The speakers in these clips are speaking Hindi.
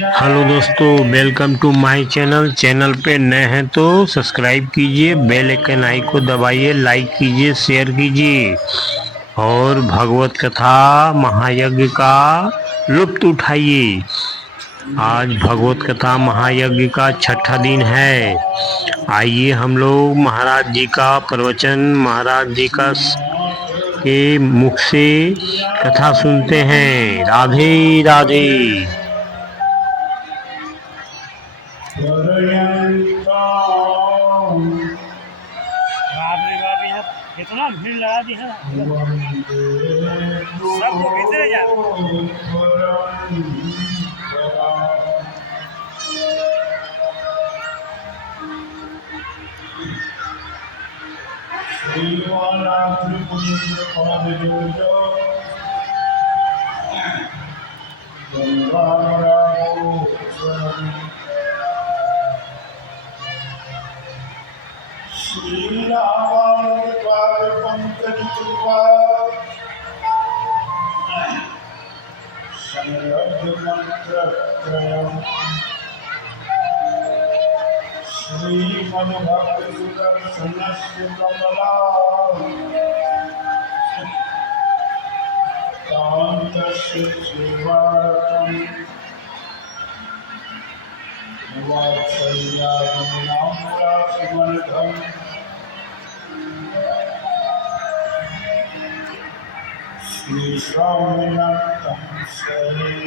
हेलो दोस्तों, वेलकम टू माय चैनल पे नए हैं तो सब्सक्राइब कीजिए, बेल आइकन को दबाइए, लाइक कीजिए, शेयर कीजिए और भगवत कथा महायज्ञ का लुत्फ उठाइए। आज भगवत कथा महायज्ञ का छठा दिन है। आइए हम लोग महाराज जी का प्रवचन, महाराज जी का के मुख से कथा सुनते हैं। राधे राधे। कितना भीड़ लगा दी है, सब लोग भीतर जा। श्री राम पंकज कृपा संरब्ध मंत्र श्रीमद्भक्त सुदर्शन कमला कांत श्रीवारकम वात्सल्यागमनाम्रासमर्धम् श्रीस्वामिनाथं शरणं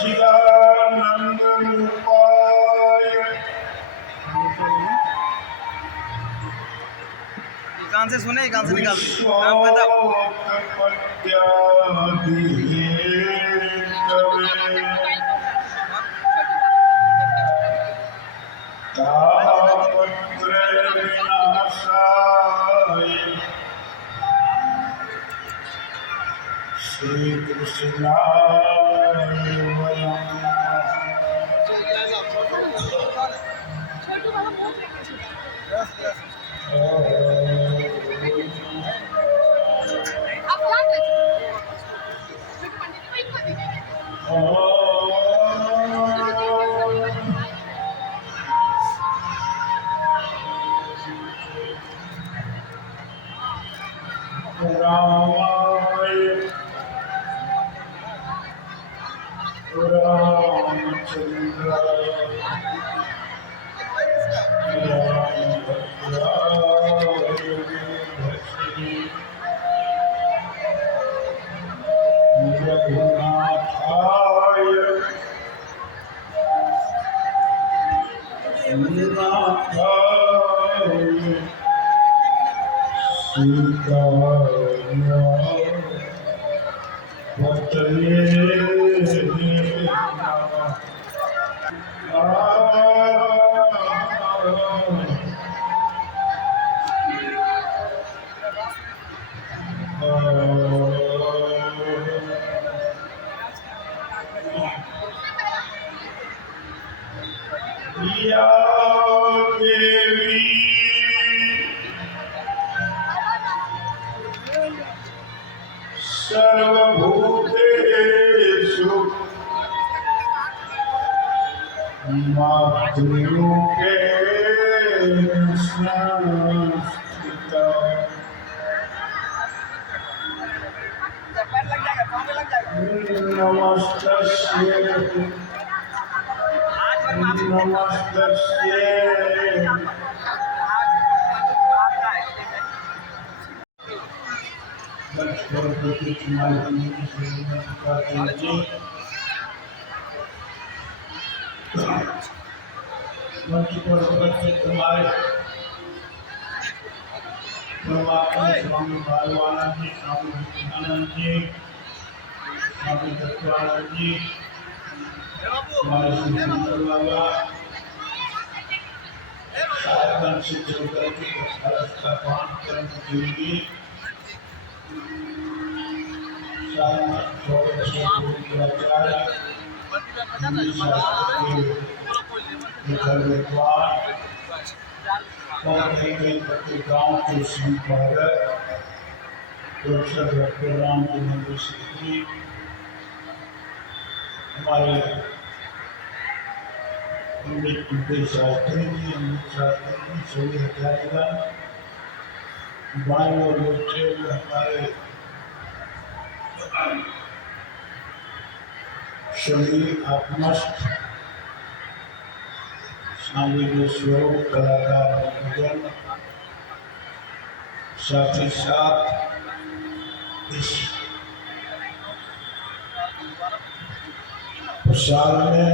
सच्चिदानंद रूपाय कान से सुने, कान से निकाल नाम बता। श्री कृष्ण सर्वभूतेषु मातृरूपेण संस्थिता नमस्तस्यै तुम्हारे स्वामी बालवानंद जी, स्वामी आनंद जी, स्वामी दत्तानंद जी, हमारे सुंदर बाबा साधन से जोड़कर के सरस का पान कर्म देंगे। और कई पत्रिकाओं के संपादक प्रोफेसर डॉक्टर राम चंद्र सिंह, हमारे पंडित शास्त्री जी, अमित शास्त्री जी, सभी अधिकारीगण, बाएं और बच्चे हमारे सभी आत्मस्थ स्वामी स्वरूप कलाकार भजन, साथ ही साथ इस प्रसाद में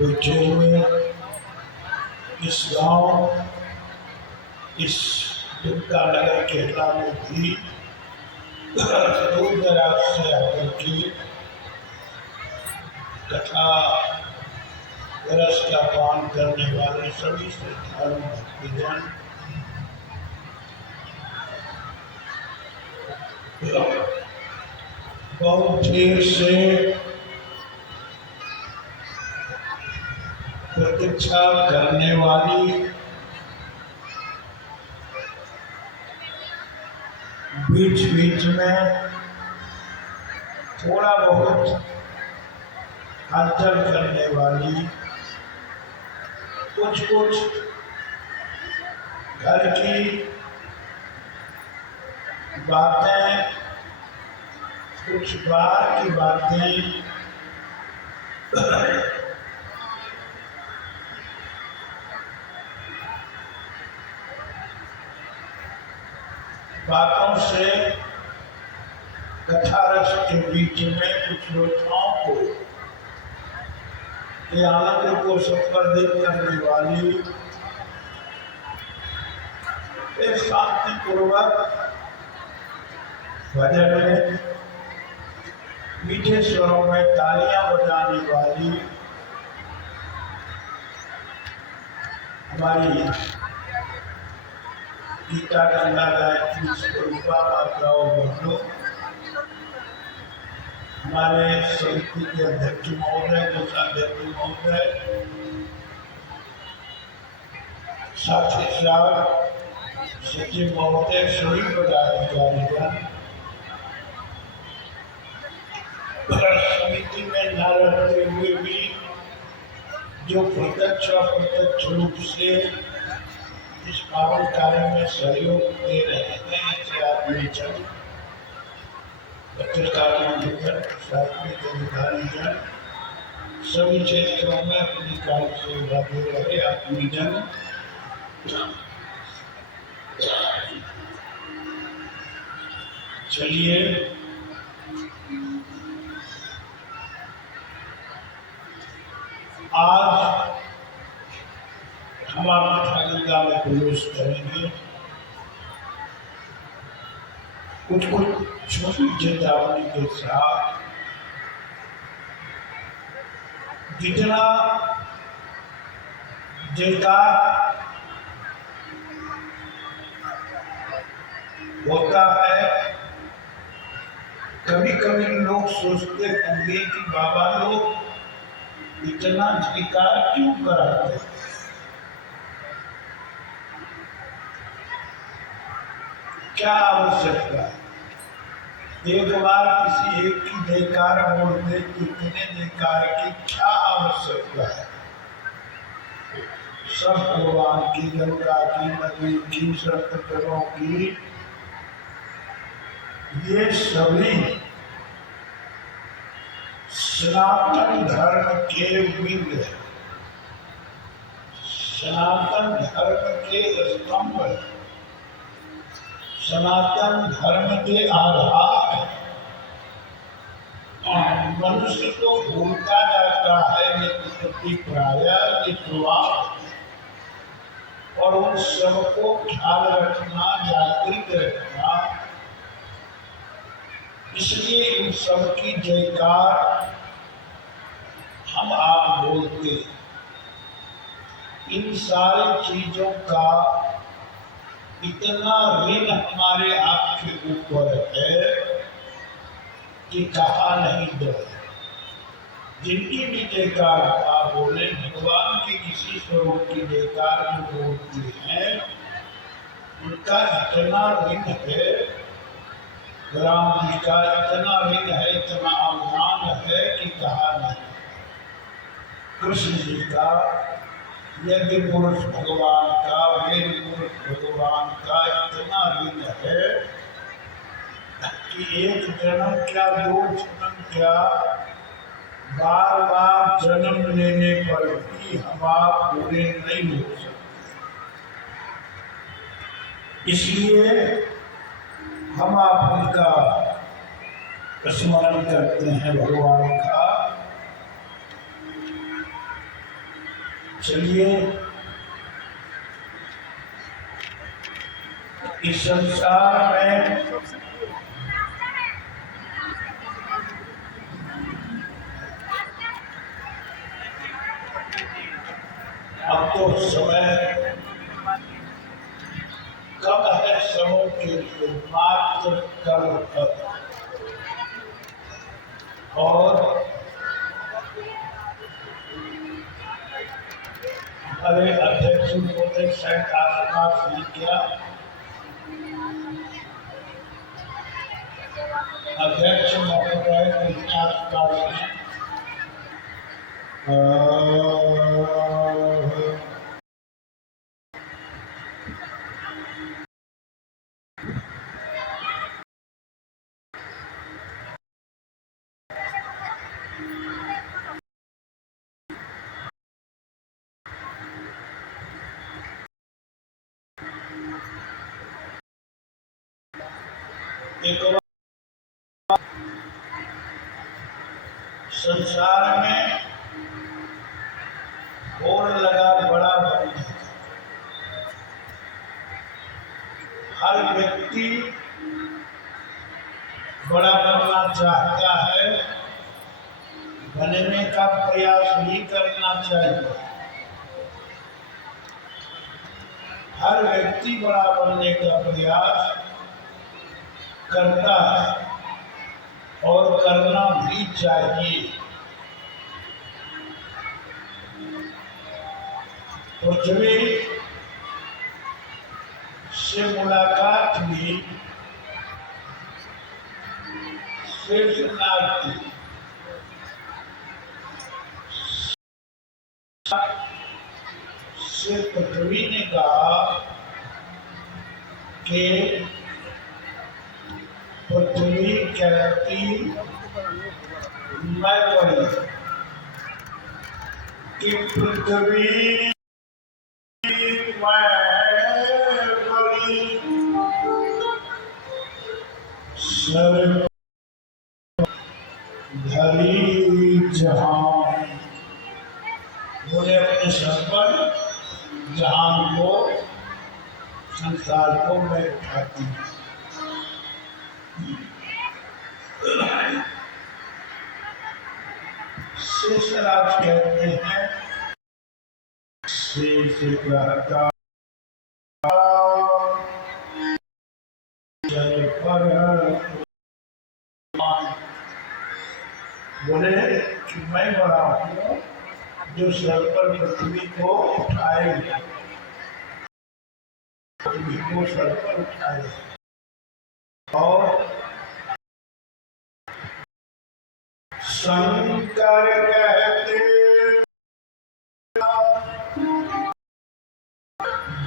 बैठे हुए इस गांव, इस दुर्गा नगर के जिला में भी दूर दराज से आकर के तथा रस का पान करने वाले सभी श्रद्धालु भक्तजन बहुत देर से प्रतीक्षा करने वाली बीच बीच में थोड़ा बहुत हलचल करने वाली कुछ घर की बातें, कुछ बाहर की बातें, बातों से कथा रस के बीच में कुछ लोचनाओं को ये आनंद को संवर्धित करने वाली एक शांतिपूर्वक भजन में मीठे स्वरों में तालियां बजाने वाली हमारी गीता गंगा गायत्री स्वरूपा माताओं बहनों, हमारे समिति के अध्यक्ष महोदय, कोषाध्यक्ष महोदय, साथ ही साथ सचिव महोदय, सभी पदाधिकारीगण, समिति में न रहते हुए भी जो प्रत्यक्ष अप्रत्यक्ष रूप से इस पावन कार्य में सहयोग दे रहे हैं, ऐसे आदमी चल शासनिक अधिकारीगण, सभी क्षेत्रों में अपनी कार्य सेवा दे रहे आत्मीजन, चलिए आज हम आपकी गंगा में प्रवेश करेंगे। कुछ छोटी चेतावनी के साथ, जितना जयकार होता है, कभी कभी लोग सोचते होंगे कि बाबा लोग इतना जयकार क्यों कराते हैं। क्या आवश्यकता है? एक बार किसी एक की जयकार बोलते, कितने जयकार की क्या आवश्यकता है? सब भगवान की, गंगा की, नदी की, संतों की, ये सभी सनातन धर्म के विंग है, सनातन धर्म के स्तंभ है, सनातन धर्म के आधार है। मनुष्य तो भूलता जाता है ये प्राय ये स्वार्थ, और उन सबको ख्याल रखना, जागृत रखना, इसलिए इन सब की जयकार हम आप बोलते। इन सारी चीजों का इतना ऋण हमारे आपके ऊपर है कि कहा नहीं दो। जिनकी भी जयकार आप बोले, भगवान के किसी स्वरूप की जयकार जो बोलती है उनका इतना ऋण है, राम जी का इतना ऋण है, इतना अवमान है कि कहा नहीं। कृष्ण जी का, यज्ञ पुरुष भगवान का, वेद पुरुष भगवान का इतना ऋण है कि एक जन्म क्या, दो जन्म क्या, बार बार जन्म लेने पर भी हम आप पूरे नहीं हो सकते। इसलिए हम आप उनका स्मरण करते हैं, भगवान का। चलिए इस संसार में अब तो समय कम है, समय के लिए मात्र कल तक। और हमारे अध्यक्ष महोदय शायद आसपास नहीं किया, अध्यक्ष महोदय के आसपास हैं। एक संसार में होड़ लगा बड़ा बनने का। हर व्यक्ति बड़ा बनना चाहता है, बनने का प्रयास भी करना चाहिए। हर व्यक्ति बड़ा बनने का प्रयास करता है और करना भी चाहिए। पृथ्वी से मुलाकात हुई शेषनाग की। से पृथ्वी ने कहा कि पृथ्वी कहती मैं बड़ी, कि पृथ्वी मैं बड़ी, सर धरी जहान। बोले अपने सर पर जहान को, संसार को मैं उठाती हूँ। शेषराज कहते हैं, शेष कहता जल पर बोले कि मैं बड़ा हूँ जो सर पर पृथ्वी को उठाएगा, पृथ्वी को सर पर उठाएगा। और शंकर कहते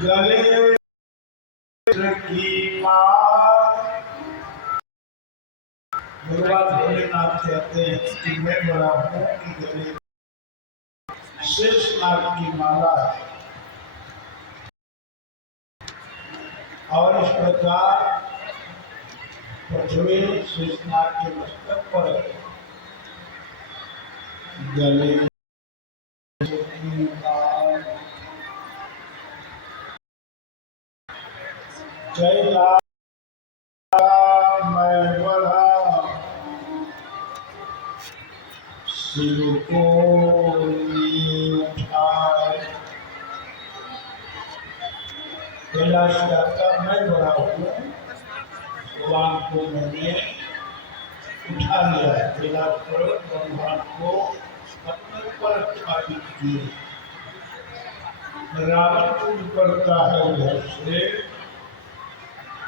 गले की मार। भगवान भोलेनाथ कहते हैं कि मैं बड़ा हूँ कि गले शेषनाग की माला है। और इस प्रकार पृथ्वी शेषनाग के मस्तक पर गले की माला। कैलाश मैं बड़ा शिव को उठाए। कैलाश कहता मैं बड़ा हूँ, भगवान को मैंने उठा लिया है। कैलाश पर्वत भगवान को अपने ऊपर स्थापित किए। रावण को करता है उधर से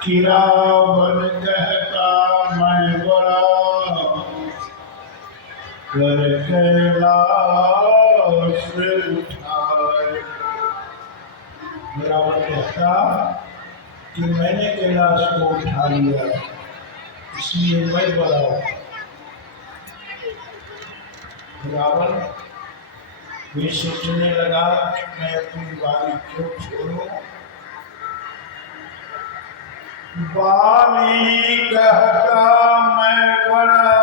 कि रावण कहता मैं बड़ा कर कैलाश से उठाए। रावण कहता कि मैंने कैलाश को उठा लिया इसलिए मैं बड़ा हूं। रावण भी सोचने लगा कि मैं अपनी बारी क्यों छोड़ूं। बाली कहता मैं बड़ा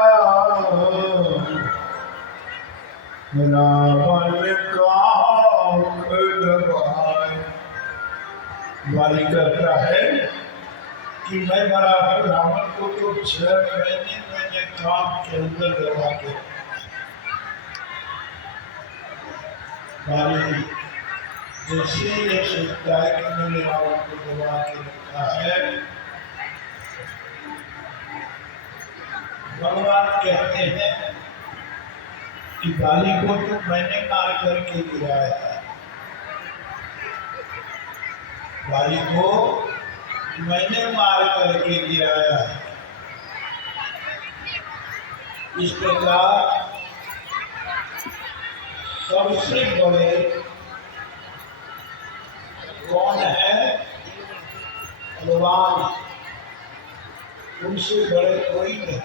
रावण कांख दबाए। बाली कहता है कि मैं बड़ा हूं, रावण को तो 6 महीने मैंने कांख के अंदर दबा के। बाली जैसे ये सोचता है कि मैंने रावण को दबा के रखा है, भगवान कहते हैं कि बाली को तो मैंने मार करके गिराया है। बाली को मैंने मार करके गिराया है। इस प्रकार सबसे बड़े कौन है? भगवान, उनसे बड़े कोई नहीं।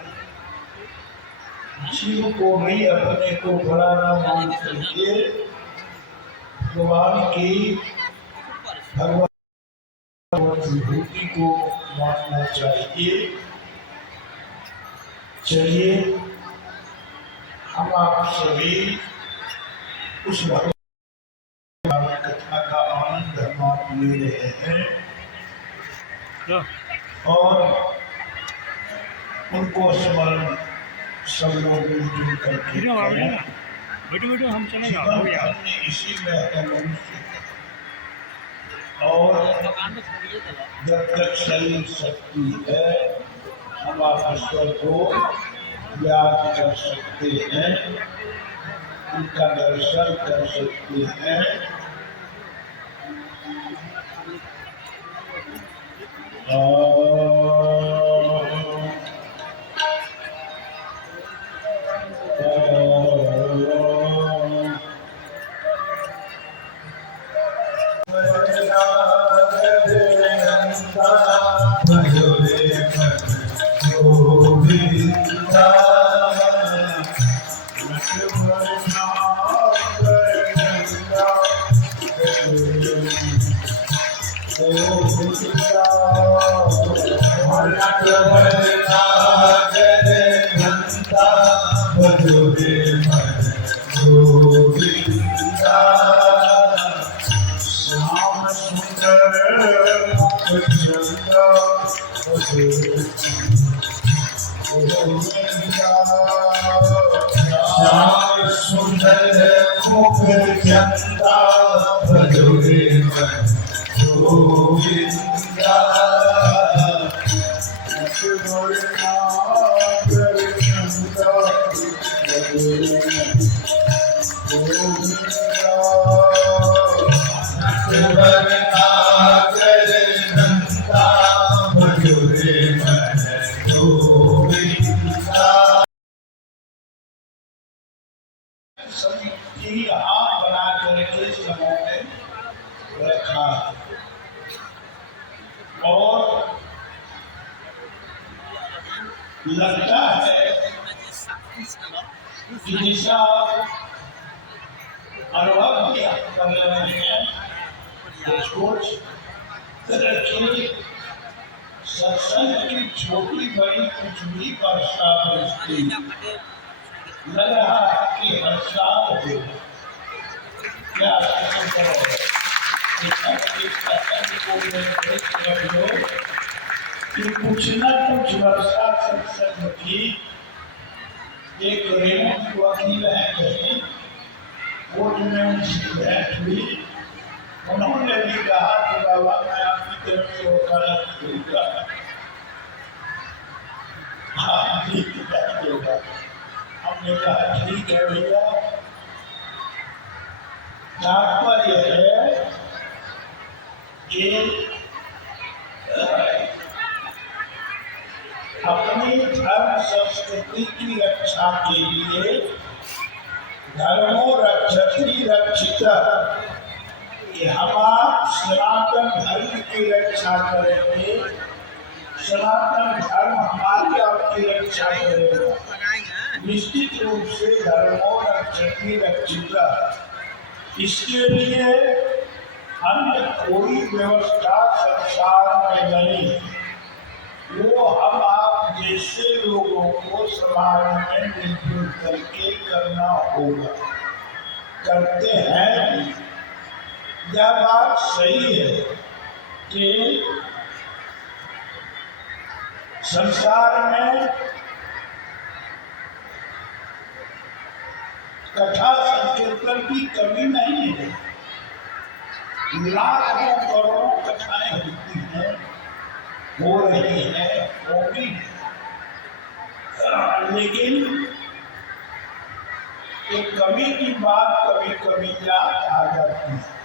जीव को भी अपने को बड़ा न मान करके भगवान की विभूति को मानना चाहिए। चलिए हम आप सभी उस भगवान कथा का आनंद हम आप ले रहे हैं और उनको स्मरण सब लोग मिलजुल करके बैठो हम चले हमने इसी में और जब तक शरीर शक्ति है हम आप ईश्वर को याद कर सकते हैं, उनका दर्शन कर सकते हैं। हाथ बना करके समय में रखा और लगता है कि जैसा अनुभव किया कर रहे हैं कुछ सत्संग की छोटी बड़ी कुछ भी वर्षा बरसती लग रहा है कि हर साल हो क्या कि कुछ न कुछ वर्षा सत्संग की एक रेमन वकील है कहीं कोर्ट में उनकी बैठ हुई। उन्होंने भी कहा कि बाबा मैं आपकी तरफ से वकालत करूंगा। हमने कहा ठीक है भैया। तात्पर्य है कि अपनी धर्म संस्कृति की रक्षा के लिए धर्मो रक्षति रक्षिता, कि हम आप सनातन धर्म की रक्षा करेंगे, सनातन धर्म हमारी आपकी रक्षा करेगा। निश्चित रूप से धर्मो रक्षति रक्षिता, इसके लिए अन्य कोई व्यवस्था संसार में नहीं, वो हम आप जैसे लोगों को समाज में मिलजुल करके करना होगा। करते हैं। यह बात सही है कि संसार में कथा संकीर्तन की कमी नहीं है। लाखों करोड़ों कथाएं होती हैं, हो रही है, होगी, लेकिन एक कमी की बात कभी कभी याद आ जाती है।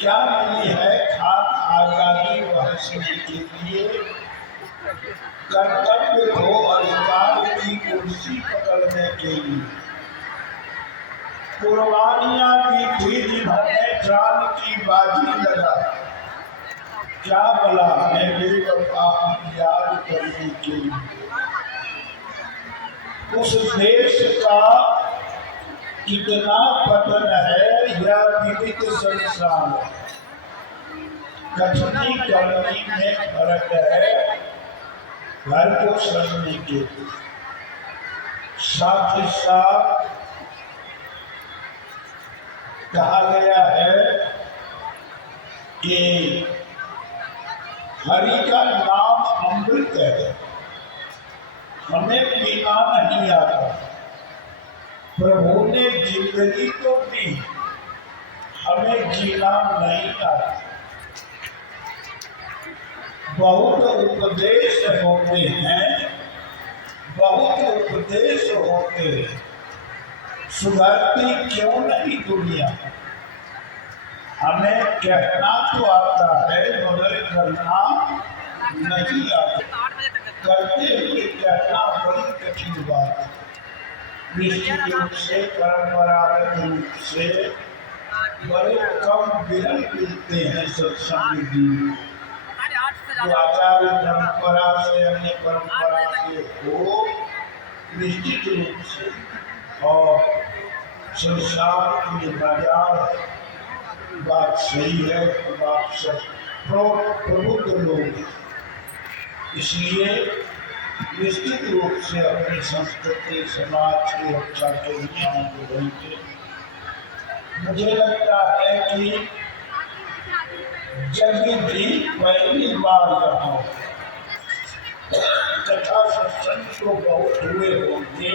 क्या मिली है खाक आजादी बहसने के लिए, कर्तव्य हो अधिकार की कुर्सी पकड़ने के लिए। कुर्बानियां दी थी जिन्होंने जान की बाजी लगा, क्या भला है बेवफा याद करने के लिए। उस देश का कितना पतन है यह विदित संसार, कथनी करनी में फर्क है घर को सजने के लिए। साथ ही साथ कहा गया है कि हरि का नाम अमृत है, हमें पीना नहीं आता। प्रभु ने जिंदगी तो दी, हमें जीना नहीं आता। बहुत उपदेश होते हैं, बहुत उपदेश होते हैं, सुधरती क्यों नहीं दुनिया। हमें कहना तो आता है मगर करना नहीं आता। करते हुए कहना बड़ी कठिन बात है। निश्चित रूप से परंपरागत रूप से बड़े कम विरल मिलते हैं सत्संग जी, जो आचार्य परंपरा से अन्य परंपरा से हो। निश्चित रूप से और संसार की बाजार बात सही है, बात सब प्रबुद्ध लोग, इसलिए निश्चित रूप से अपनी संस्कृति समाज की रक्षा के लिए आंदोलन के। मुझे लगता है कि जब भी पहली बार यहाँ कथा सत्संग तो बहुत हुए होंगे,